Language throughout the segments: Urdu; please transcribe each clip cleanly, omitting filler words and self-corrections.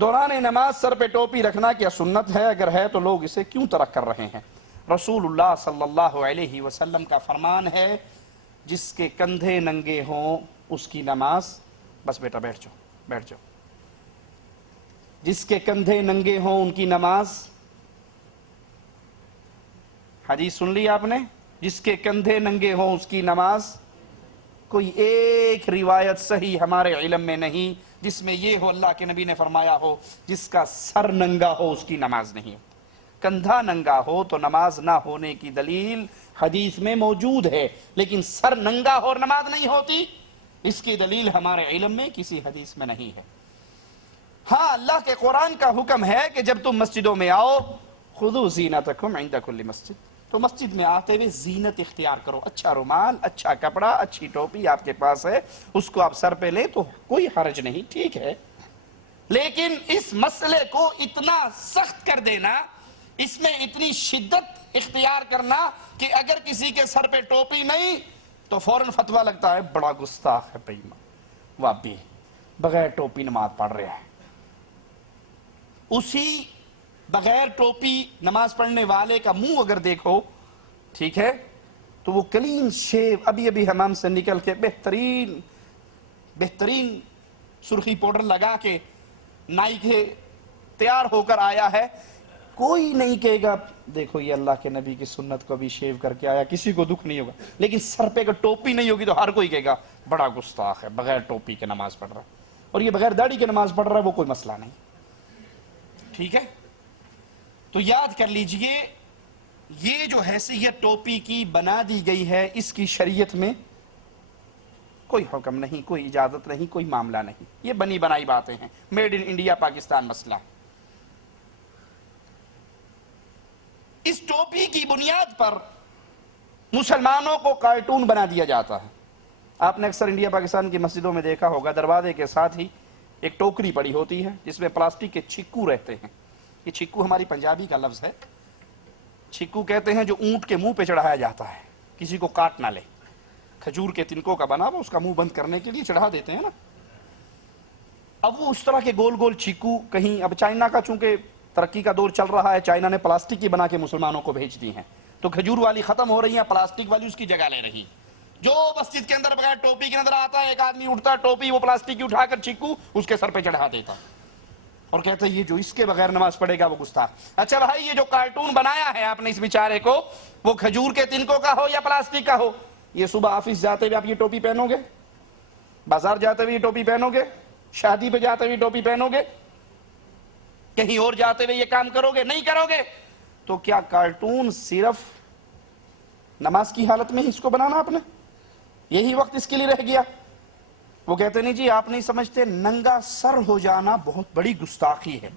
دوران نماز سر پہ ٹوپی رکھنا کیا سنت ہے؟ اگر ہے تو لوگ اسے کیوں ترک کر رہے ہیں؟ رسول اللہ صلی اللہ علیہ وسلم کا فرمان ہے جس کے کندھے ننگے ہوں اس کی نماز، بس بیٹا بیٹھ جاؤ بیٹھ جاؤ، جس کے کندھے ننگے ہوں ان کی نماز، حدیث سن لی آپ نے، جس کے کندھے ننگے ہوں اس کی نماز۔ کوئی ایک روایت صحیح ہمارے علم میں نہیں جس میں یہ ہو اللہ کے نبی نے فرمایا ہو جس کا سر ننگا ہو اس کی نماز نہیں ہو۔ کندھا ننگا ہو تو نماز نہ ہونے کی دلیل حدیث میں موجود ہے، لیکن سر ننگا ہو اور نماز نہیں ہوتی، اس کی دلیل ہمارے علم میں کسی حدیث میں نہیں ہے۔ ہاں، اللہ کے قرآن کا حکم ہے کہ جب تم مسجدوں میں آؤ خذوا زینتکم عند کل مسجد، تو مسجد میں آتے ہوئے زینت اختیار کرو، اچھا رومال، اچھا کپڑا، اچھی ٹوپی آپ کے پاس ہے، اس کو آپ سر پہ لیں تو کوئی حرج نہیں، ٹھیک ہے۔ لیکن اس مسئلے کو اتنا سخت کر دینا، اس میں اتنی شدت اختیار کرنا کہ اگر کسی کے سر پہ ٹوپی نہیں تو فوراً فتویٰ لگتا ہے بڑا گستاخ ہے بےایمان، وابی بغیر ٹوپی نماز پڑھ رہے ہیں۔ اسی بغیر ٹوپی نماز پڑھنے والے کا منہ اگر دیکھو، ٹھیک ہے، تو وہ کلین شیو، ابھی ابھی حمام سے نکل کے بہترین سرخی پاؤڈر لگا کے نائی کے تیار ہو کر آیا ہے، کوئی نہیں کہے گا دیکھو یہ اللہ کے نبی کی سنت کو بھی شیو کر کے آیا، کسی کو دکھ نہیں ہوگا۔ لیکن سر پہ اگر ٹوپی نہیں ہوگی تو ہر کوئی کہے گا بڑا گستاخ ہے، بغیر ٹوپی کے نماز پڑھ رہا ہے، اور یہ بغیر داڑھی کے نماز پڑھ رہا ہے وہ کوئی مسئلہ نہیں، ٹھیک ہے۔ تو یاد کر لیجئے یہ جو حیثیت ٹوپی کی بنا دی گئی ہے اس کی شریعت میں کوئی حکم نہیں، کوئی اجازت نہیں، کوئی معاملہ نہیں، یہ بنی بنائی باتیں ہیں، میڈ ان انڈیا پاکستان مسئلہ۔ اس ٹوپی کی بنیاد پر مسلمانوں کو کارٹون بنا دیا جاتا ہے۔ آپ نے اکثر انڈیا پاکستان کی مسجدوں میں دیکھا ہوگا دروازے کے ساتھ ہی ایک ٹوکری پڑی ہوتی ہے جس میں پلاسٹک کے چھکو رہتے ہیں۔ یہ چھکو ہماری پنجابی کا لفظ ہے، چھکو کہتے ہیں جو اونٹ کے منہ پہ چڑھایا جاتا ہے کسی کو کاٹ نہ لے، کھجور کے تنکوں کا بنا وہ اس کا منہ بند کرنے کے لیے چڑھا دیتے ہیں نا۔ اب وہ اس طرح کے گول گول چھکو کہیں، اب چائنا کا چونکہ ترقی کا دور چل رہا ہے، چائنا نے پلاسٹک کی بنا کے مسلمانوں کو بھیج دی ہیں، تو کھجور والی ختم ہو رہی ہیں، پلاسٹک والی اس کی جگہ لے رہی۔ جو مسجد کے اندر بغیر ٹوپی کے اندر آتا ہے، ایک آدمی اٹھتا ٹوپی وہ پلاسٹک کی اٹھا کر چھکو اس کے سر پہ چڑھا دیتا اور کہتا ہے یہ جو اس کے بغیر نماز پڑھے گا وہ گستاخ۔ اچھا بھائی، یہ جو کارٹون بنایا ہے آپ نے اس بیچارے کو، وہ کھجور کے تنکوں کا ہو یا پلاسٹک کا ہو، یہ صبح آفس جاتے ہوئے آپ یہ ٹوپی پہنو گے؟ بازار جاتے ہوئے یہ ٹوپی پہنو گے؟ شادی پہ جاتے ہوئے ٹوپی پہنو گے؟ کہیں اور جاتے ہوئے یہ کام کرو گے؟ نہیں کرو گے۔ تو کیا کارٹون صرف نماز کی حالت میں ہی اس کو بنانا آپ نے؟ یہی وقت اس کے لیے رہ گیا؟ وہ کہتے نہیں جی آپ نہیں سمجھتے، ننگا سر ہو جانا بہت بڑی گستاخی ہے۔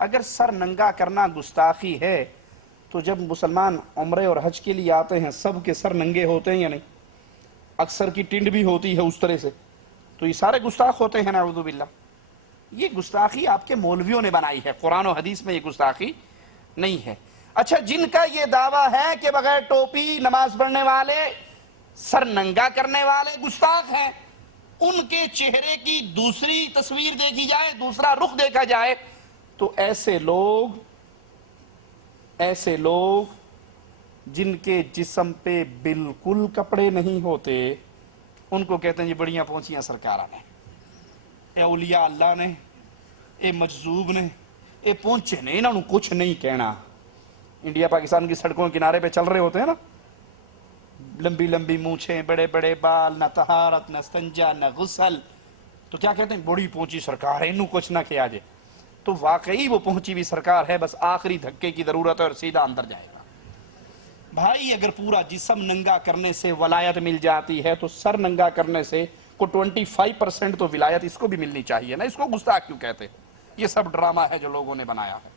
اگر سر ننگا کرنا گستاخی ہے تو جب مسلمان عمرے اور حج کے لیے آتے ہیں سب کے سر ننگے ہوتے ہیں یا نہیں؟ اکثر کی ٹنڈ بھی ہوتی ہے اس طرح سے، تو یہ سارے گستاخ ہوتے ہیں نعوذ باللہ۔ یہ گستاخی آپ کے مولویوں نے بنائی ہے، قرآن و حدیث میں یہ گستاخی نہیں ہے۔ اچھا، جن کا یہ دعویٰ ہے کہ بغیر ٹوپی نماز پڑھنے والے، سر ننگا کرنے والے گستاخ ہیں، ان کے چہرے کی دوسری تصویر دیکھی جائے، دوسرا رخ دیکھا جائے تو ایسے لوگ جن کے جسم پہ بالکل کپڑے نہیں ہوتے ان کو کہتے ہیں یہ بڑیاں پہنچیاں سرکارہ نے، اے اولیاء اللہ نے، اے مجذوب نے، اے پہنچے نے، انہوں نے کچھ نہیں کہنا۔ انڈیا پاکستان کی سڑکوں کے کنارے پہ چل رہے ہوتے ہیں نا، لمبی لمبی مونچھیں، بڑے بڑے بال، نہ طہارت، نہ استنجا، نہ غسل، تو کیا کہتے ہیں بڑی پہنچی سرکار ہے، انہوں کچھ نہ کیا جائے۔ تو واقعی وہ پہنچی بھی سرکار ہے، بس آخری دھکے کی ضرورت ہے اور سیدھا اندر جائے گا۔ بھائی اگر پورا جسم ننگا کرنے سے ولایت مل جاتی ہے تو سر ننگا کرنے سے کو 25% تو ولایت اس کو بھی ملنی چاہیے نا، اس کو گستاخ کیوں کہتے ہیں؟ یہ سب ڈرامہ ہے جو لوگوں نے بنایا ہے۔